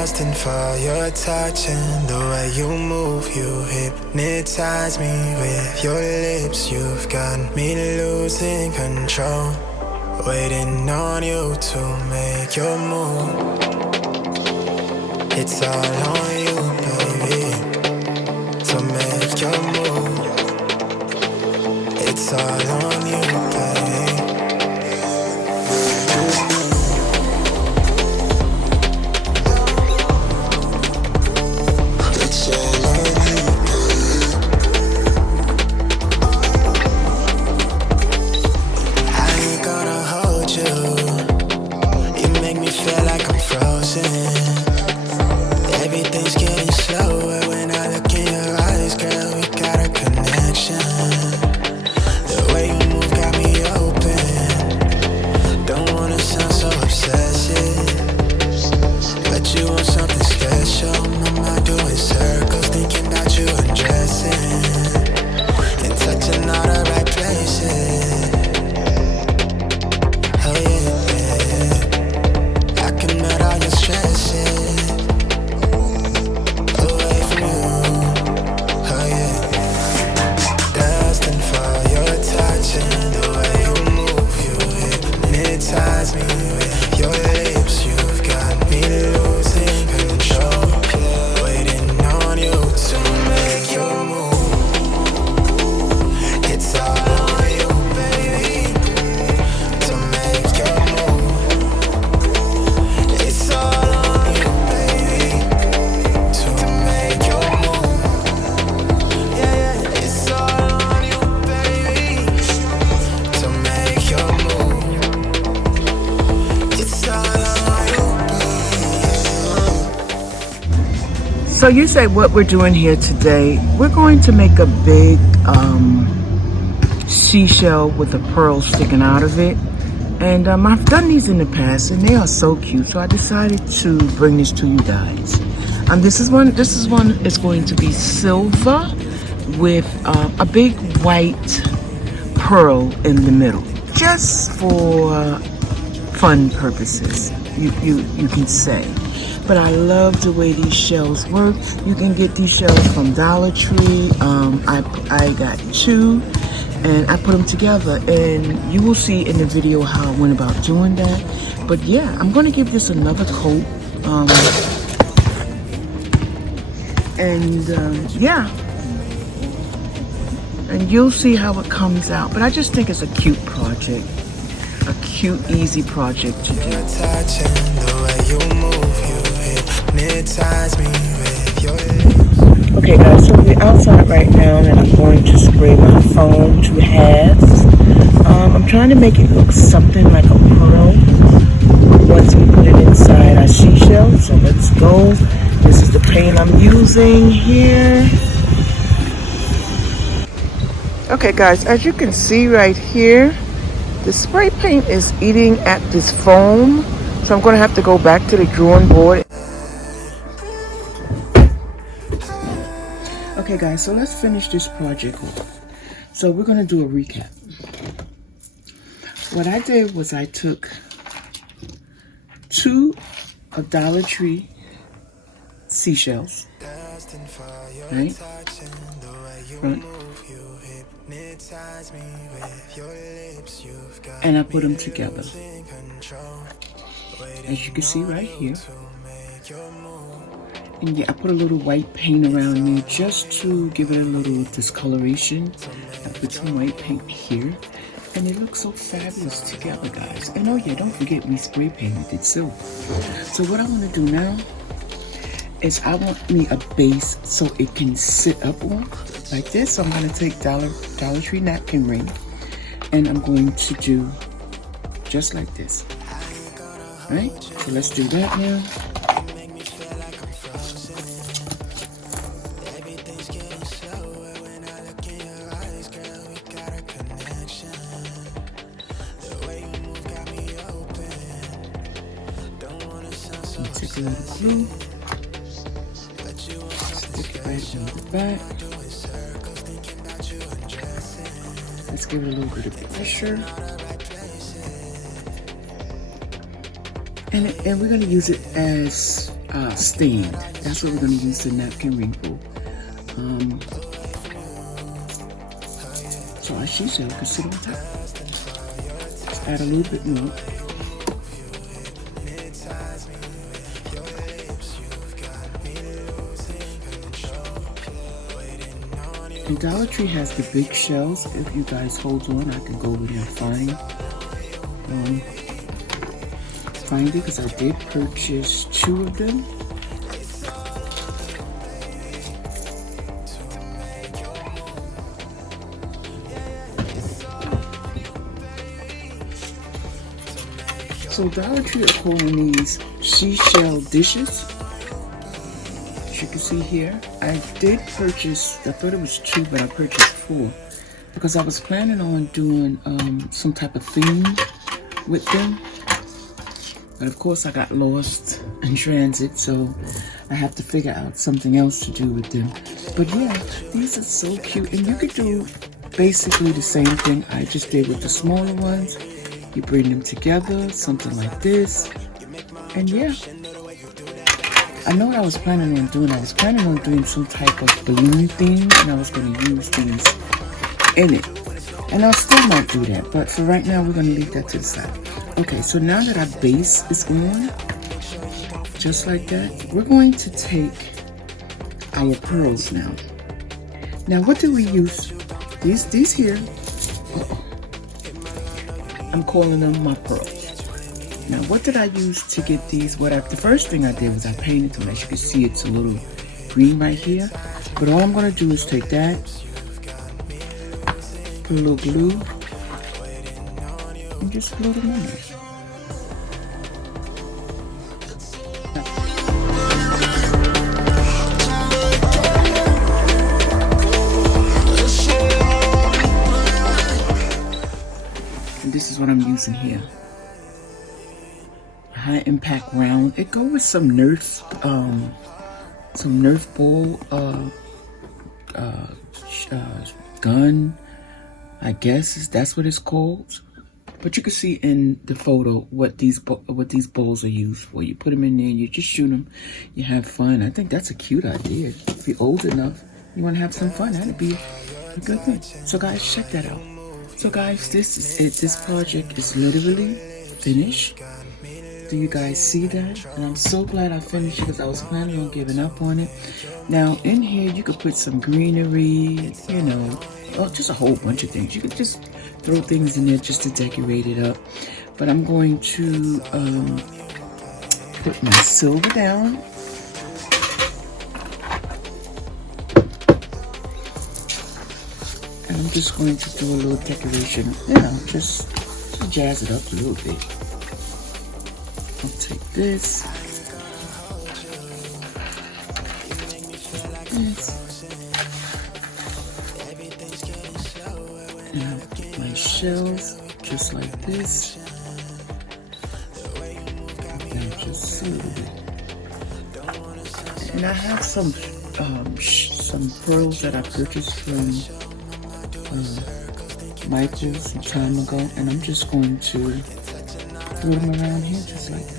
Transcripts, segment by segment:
Lusting for your touch and the way you move, you hypnotize me with your lips. You've got me losing control, waiting on you to make your move. It's all on you, baby, to make your move. It's all on you, baby. It's all on you, baby. I ain't gonna hold you. You make me feel like I'm frozen. Everything's getting slower when I look in your eyes, girl. We got a connection. The way you move got me open. Don't wanna sound so obsessive, but you want something special. My mind doing circles, thinking about you undressing and touching all the right places. Oh yeah, I can melt all your stresses. Hypnotize me with your lips. You've got me losing control, waiting on you to make your move. It's all on you, baby, to make your move. It's all on you, baby, to make your move. Yeah, yeah. It's all on you, baby, to make your move. So you say what we're doing here today, we're going to make a big seashell with a pearl sticking out of it. And I've done these in the past and they are so cute. So I decided to bring this to you guys. This is one is going to be silver with a big white pearl in the middle. Just for fun purposes, you can say. But I love the way these shells work. You can get these shells from Dollar Tree. I got two and I put them together, and you will see in the video how I went about doing that. But yeah, I'm gonna give this another coat. Yeah, and you'll see how it comes out. But I just think it's a cute project, a cute, easy project to do. Okay guys, so we're outside right now and I'm going to spray my foam to halves. I'm trying to make it look something like a pearl once we put it inside our seashell. So let's go. This is the paint I'm using here. Okay guys, as you can see right here, the spray paint is eating at this foam. So I'm going to have to go back to the drawing board. Okay guys, so let's finish this project off. So we're going to do a recap. What I did was I took two of Dollar Tree seashells, right? Front. And I put them together. As you can see right here. And yeah, I put a little white paint around there just to give it a little discoloration. I put some white paint here. And it looks so fabulous together, guys. And oh yeah, don't forget we spray painted it silver. So what I want to do now is I want me a base so it can sit up on like this. So I'm going to take Dollar Tree napkin ring and I'm going to do just like this. Right? So let's do that now. Take a little glue, stick it right on the back. Let's give it a little bit of pressure. And we're going to use it as stained. That's what we're going to use the napkin wrinkle. So our seashell can sit on top. Let's add a little bit more. And Dollar Tree has the big shells. If you guys hold on, I can go over there and find it, because I did purchase 2 of them. So Dollar Tree are calling these seashell dishes. As you can see here, I did purchase, I thought it was 2, but I purchased 4 because I was planning on doing some type of theme with them. But of course I got lost in transit, so I have to figure out something else to do with them. But yeah, these are so cute, and you could do basically the same thing I just did with the smaller ones. You bring them together, something like this, and yeah. I know what I was planning on doing. I was planning on doing some type of balloon theme, and I was going to use these in it. And I still might do that, but for right now, we're going to leave that to the side. Okay, so now that our base is on, just like that, we're going to take our pearls now. Now, what do we use? These here, I'm calling them my pearls. Now, what did I use to get these? The first thing I did was I painted them. As you can see, it's a little green right here. But all I'm going to do is take that, put a little glue, and just glue them in there. And this is what I'm using here. High impact round. It go with some Nerf ball gun, I guess that's what it's called. But you can see in the photo what these balls are used for. You put them in there and you just shoot them. You have fun. I think that's a cute idea. If you're old enough, you want to have some fun, that'd be a good thing. So guys, check that out. So guys, this is it. This project is literally finished. Do you guys see that? And I'm so glad I finished it because I was planning on giving up on it. Now in here you could put some greenery, you know, just a whole bunch of things. You could just throw things in there just to decorate it up. But I'm going to put my silver down. And I'm just going to do a little decoration, you know, just to jazz it up a little bit. I'll take this, and I'll get my shells just like this, and just a little bit. And I have some pearls that I purchased from Michael's some time ago, and I'm just going to throw them around here just like that.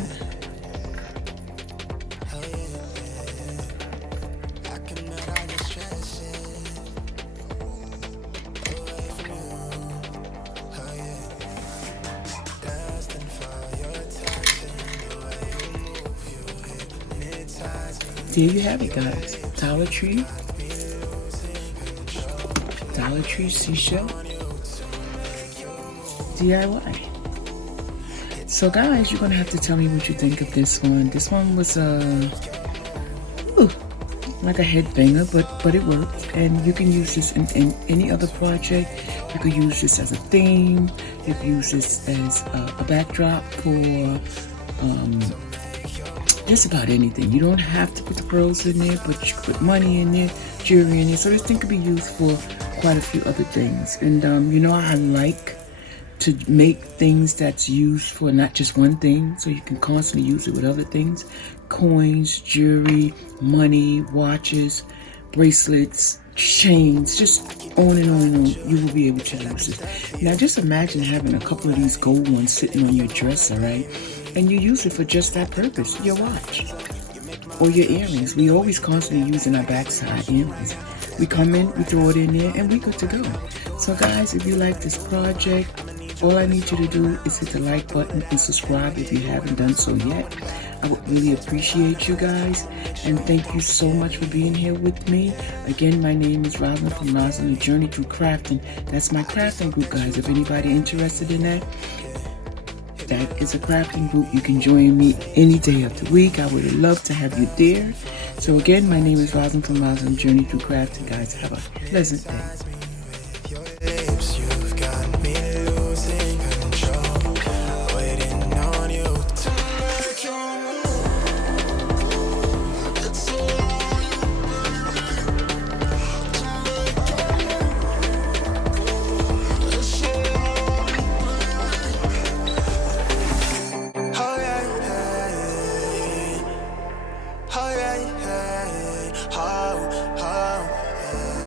There you have it, guys. Dollar Tree seashell DIY. So guys, you're gonna have to tell me what you think of this one. This one was like a headbanger, but it worked. And you can use this in any other project. You could use this as a theme. You could use this as a backdrop for just about anything. You don't have to put the pearls in there, but you could put money in there, jewelry in there. So this thing could be used for quite a few other things. And you know, I like to make things that's used for not just one thing, so you can constantly use it with other things. Coins, jewelry, money, watches, bracelets, chains, just on and on and on. You will be able to use it. Now just imagine having a couple of these gold ones sitting on your dresser, right? And you use it for just that purpose, your watch. or your earrings. We always constantly using our backside earrings. We come in, we throw it in there, and we good to go. So guys, if you like this project, all I need you to do is hit the like button and subscribe if you haven't done so yet. I would really appreciate you guys, and thank you so much for being here with me. Again, my name is Rosalind from Rosalind, A Journey Through Crafting. That's my crafting group, guys. If anybody interested in that, that is a crafting group. You can join me any day of the week. I would love to have you there. So again, my name is Rosalind from Rosalind, A Journey Through Crafting. Guys, have a pleasant day. Oh yeah,